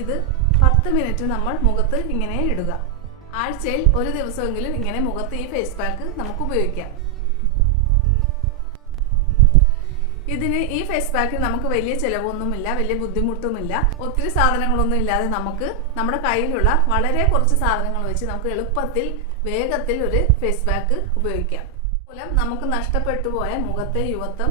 ഇത് പത്ത് മിനിറ്റ് നമ്മൾ മുഖത്ത് ഇങ്ങനെ ഇടുക. ആഴ്ചയിൽ ഒരു ദിവസമെങ്കിലും ഇങ്ങനെ മുഖത്ത് ഈ ഫേസ് പാക്ക് നമുക്ക് ഉപയോഗിക്കാം. ഇതിന് ഈ ഫേസ് പാക്കിന് നമുക്ക് വലിയ ചിലവൊന്നുമില്ല വലിയ ബുദ്ധിമുട്ടുമില്ല. ഒത്തിരി സാധനങ്ങളൊന്നും ഇല്ലാതെ നമുക്ക് നമ്മുടെ കയ്യിലുള്ള വളരെ കുറച്ച് സാധനങ്ങൾ വെച്ച് നമുക്ക് എളുപ്പത്തിൽ വേഗത്തിൽ ഒരു ഫേസ് പാക്ക് ഉപയോഗിക്കാം. മൂലം നമുക്ക് നഷ്ടപ്പെട്ടു പോയ മുഖത്തെ യുവത്വം